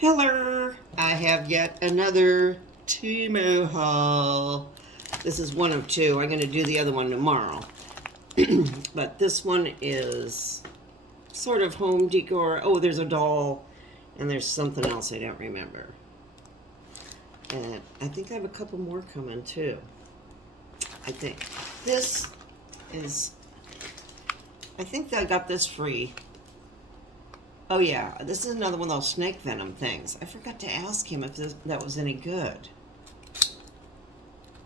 Hello! I have yet another Temu haul. This is one of two. I'm going to do the other one tomorrow. But this one is sort of home decor. Oh, there's a doll. And there's something else I don't remember. And I think I have a couple more coming too. I think. This is... I think I got this free. Oh yeah, this is another one of those snake venom things. I forgot to ask him if that was any good.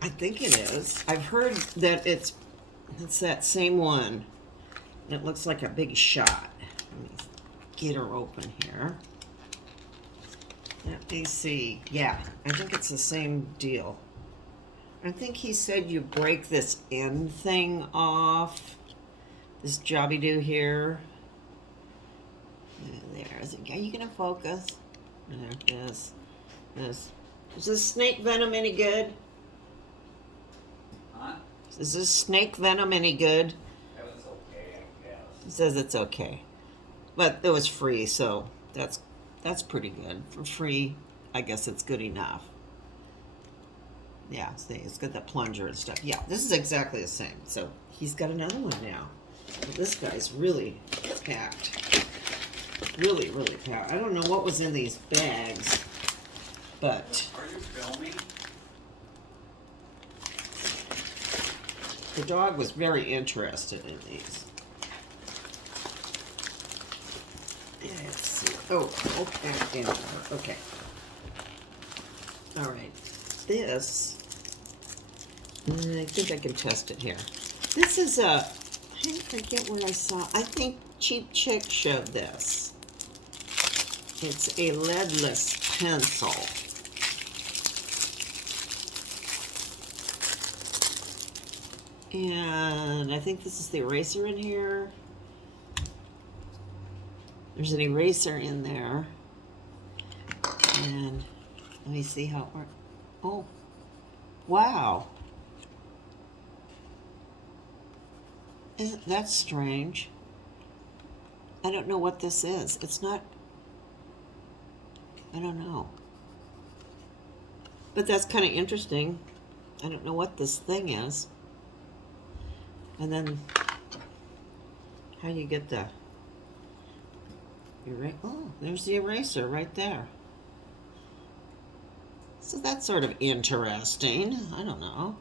I think it is. I've heard that it's that same one. It looks like a big shot. Let me get her open here. Let me see. Yeah, I think it's the same deal. I think he said you break this end thing off. This jobby-do here. There's it. Are you gonna focus? There, this. Is this snake venom any good? Huh? Is this snake venom any good? That was okay, I guess. He says it's okay. But it was free, so that's pretty good. For free, I guess it's good enough. Yeah, see, it's got that plunger and stuff. Yeah, this is exactly the same. So he's got another one now. But this guy's really packed. Really packed. I don't know what was in these bags, but Are you filming? the dog was very interested in these. Let's see. Oh, okay. Okay. All right. This, I think I can test it here. This is a, I forget where I saw, I think Cheap Chick showed this. It's a leadless pencil. And I think this is the eraser in here. There's an eraser in there. And let me see how it works. Oh, wow. Isn't that strange? I don't know what this is. It's not, I don't know. But that's kind of interesting. I don't know what this thing is. And then how do you get the eraser? Oh, there's the eraser right there. So that's sort of interesting. I don't know.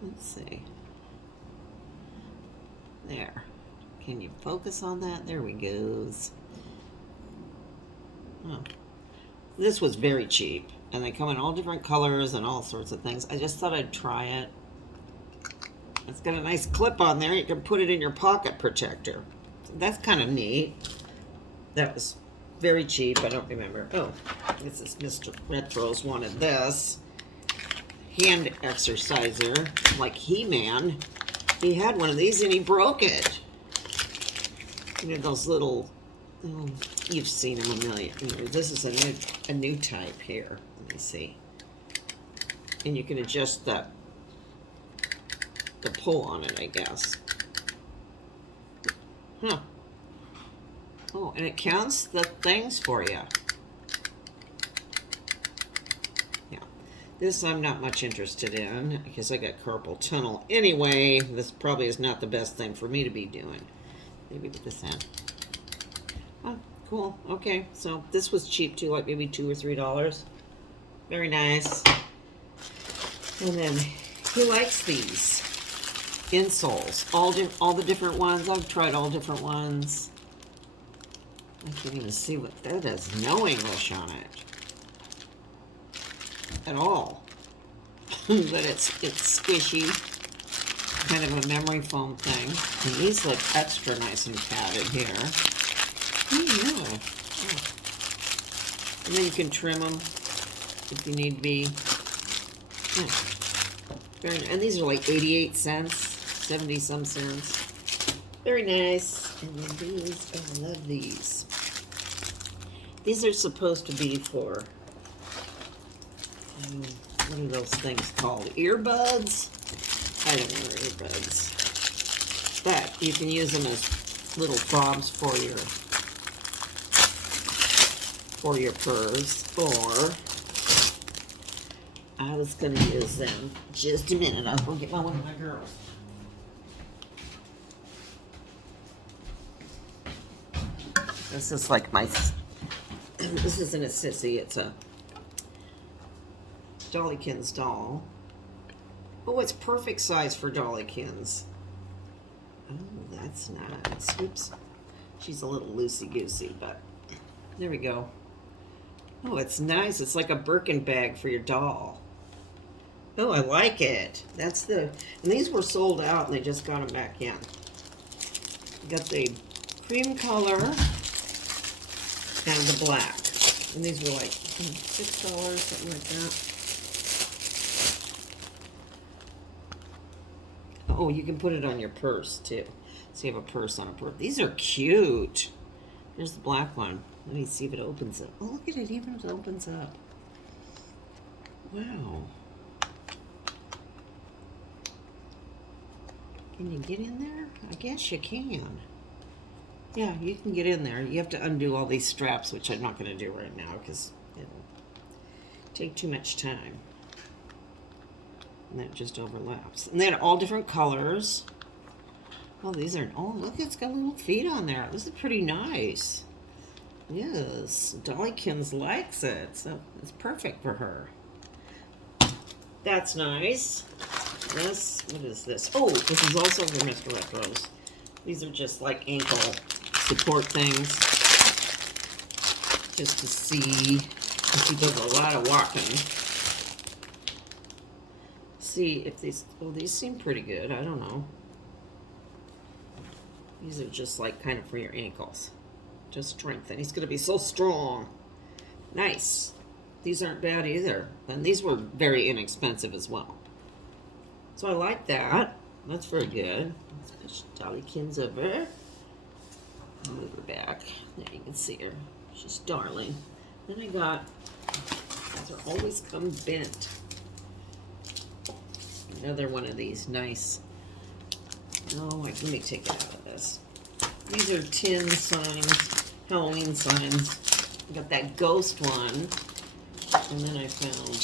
Let's see. There. Can you focus on that? There we goes. Oh. This was very cheap. And they come in all different colors and all sorts of things. I just thought I'd try it. It's got a nice clip on there. You can put it in your pocket protector. That's kind of neat. That was very cheap. I don't remember. Oh, this is Mr. RETROS wanted this. Hand exerciser, like He-Man. He had one of these and he broke it. You know, those little, oh, you've seen them a million. This is a new type here. Let me see. And you can adjust the pull on it, I guess. Huh. Oh, and it counts the things for you. Yeah. This I'm not much interested in because I got carpal tunnel. Anyway, this probably is not the best thing for me to be doing. Maybe put this in. Oh, cool. Okay, so this was cheap too, like maybe $2 or $3. Very nice. And then he likes these insoles, all the different ones. I've tried all different ones. I can't even see what that is. No English on it at all. But it's squishy, kind of a memory foam thing. And these look extra nice and padded here. Yeah. Oh. And then you can trim them if you need be. Yeah. Very nice. And these are like 88 cents, 70 some cents. Very nice. And then these, oh, I love these. These are supposed to be for, what are those things called? Earbuds? I don't know, earbuds. But you can use them as little fobs for your for your purse, or I was gonna use them. Just a minute, I'll go get one of my girls. This is like my, this isn't a sissy, it's a Dollykins doll. Oh, it's perfect size for Dollykins. Oh, that's nice. Oops. She's a little loosey-goosey, but there we go. Oh, it's nice. It's like a Birkin bag for your doll. Oh, I like it. That's the, and these were sold out and they just got them back in. You got the cream color and the black. And these were like $6, something like that. Oh, you can put it on your purse too. So you have a purse on a purse. These are cute. Here's the black one. Let me see if it opens up. Oh, look at it, even if it opens up. Wow. Can you get in there? I guess you can. Yeah, you can get in there. You have to undo all these straps, which I'm not going to do right now because it'll take too much time. And that just overlaps. And they had all different colors. Oh, these are, oh, look, it's got little feet on there. This is pretty nice. Yes, Dollykins likes it, so it's perfect for her. That's nice. This, what is this? Oh, this is also for Mr. Retros. These are just like ankle support things. Just to see if he does a lot of walking. See if these, oh, these seem pretty good. I don't know. These are just like kind of for your ankles. Just strengthen. He's going to be so strong. Nice. These aren't bad either. And these were very inexpensive as well. So I like that. That's very good. Let's push Dollykins over. Move her back. There you can see her. She's darling. Then I got, these are always come bent. Another one of these nice. Oh, let me take it out of this. These are tin signs, Halloween signs. I got that ghost one. And then I found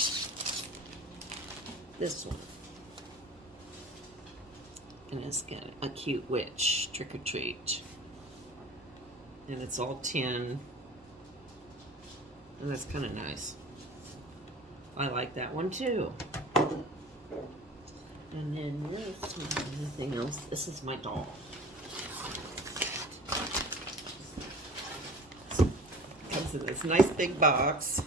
this one. And it's got a cute witch, trick or treat. And it's all tin. And that's kind of nice. I like that one too. And then this, nothing else. This is my doll. Comes in this nice big box.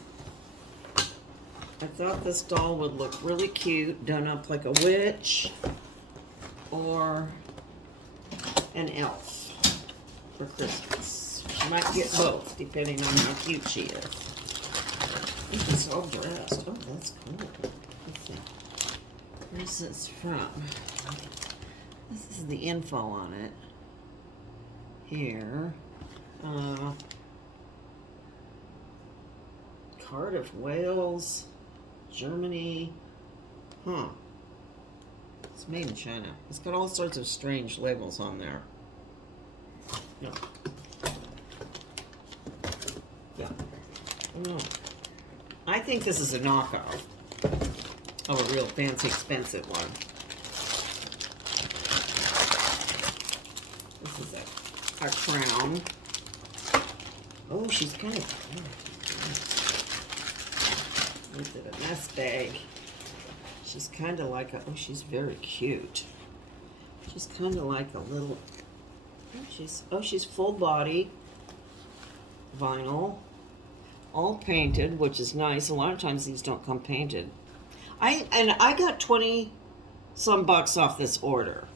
I thought this doll would look really cute, done up like a witch or an elf for Christmas. She might get both, depending on how cute she is. She's all dressed. Oh, that's cool. Let's see. Where's this from? This is the info on it. Here. Cardiff, Wales, Germany. Huh. It's made in China. It's got all sorts of strange labels on there. No. Yeah. No. I think this is a knockoff of a real fancy, expensive one. This is a crown. Oh, she's kind of... Look at a nest bag. She's kind of like a... Oh, she's very cute. She's kind of like a little... she's full body. Vinyl. All painted, which is nice. A lot of times these don't come painted. I got 20 some bucks off this order.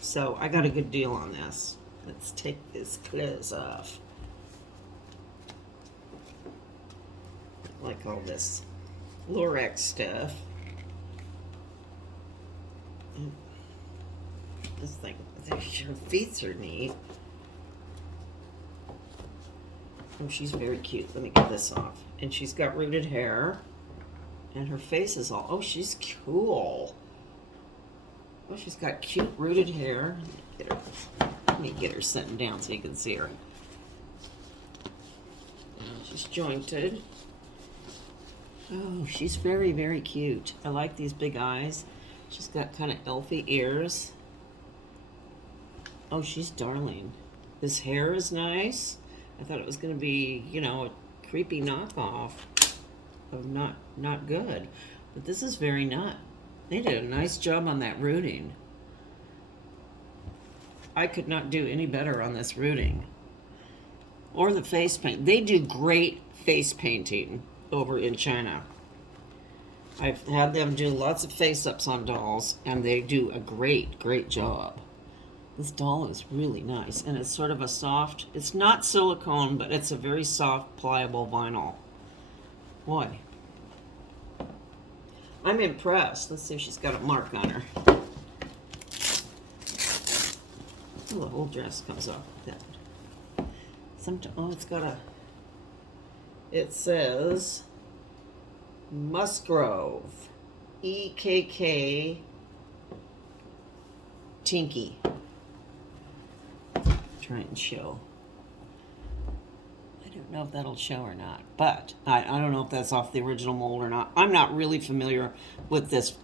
So I got a good deal on this. Let's take this clothes off. Like all this Lorex stuff. This thing, her feet are neat. Oh, she's very cute. Let me get this off. And she's got rooted hair. And her face is all... Oh, she's cool. Oh, she's got cute rooted hair. Let me get her sitting down so you can see her. She's jointed. Oh, she's very, very cute. I like these big eyes. She's got kind of elfy ears. Oh, she's darling. This hair is nice. I thought it was going to be, you know, a creepy knockoff of not good. But this is very not. They did a nice job on that rooting. I could not do any better on this rooting. Or the face paint. They do great face painting over in China. I've had them do lots of face-ups on dolls, and they do a great job. This doll is really nice, and it's sort of a soft, it's not silicone, but it's a very soft, pliable vinyl. Boy. I'm impressed. Let's see if she's got a mark on her. Oh, the whole dress comes off like that. Oh, it's got a, it says Musgrove, EKK Tinky. Try and show. I don't know if that'll show or not, but I don't know if that's off the original mold or not. I'm not really familiar with this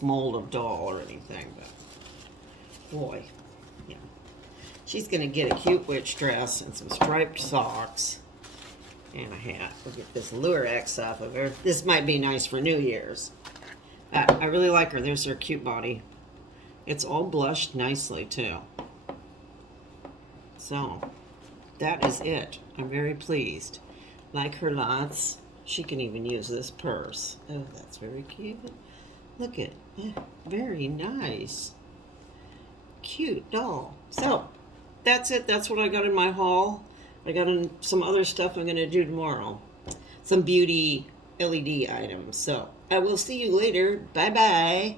mold of doll or anything, but boy, yeah. She's gonna get a cute witch dress and some striped socks and a hat. We'll get this Lurex off of her. This might be nice for New Year's. I really like her. There's her cute body. It's all blushed nicely too. So, that is it. I'm very pleased. Like her lots. She can even use this purse. Oh, that's very cute. Look at it. Very nice. Cute doll. So, that's it. That's what I got in my haul. I got some other stuff I'm going to do tomorrow. Some beauty LED items. So, I will see you later. Bye-bye.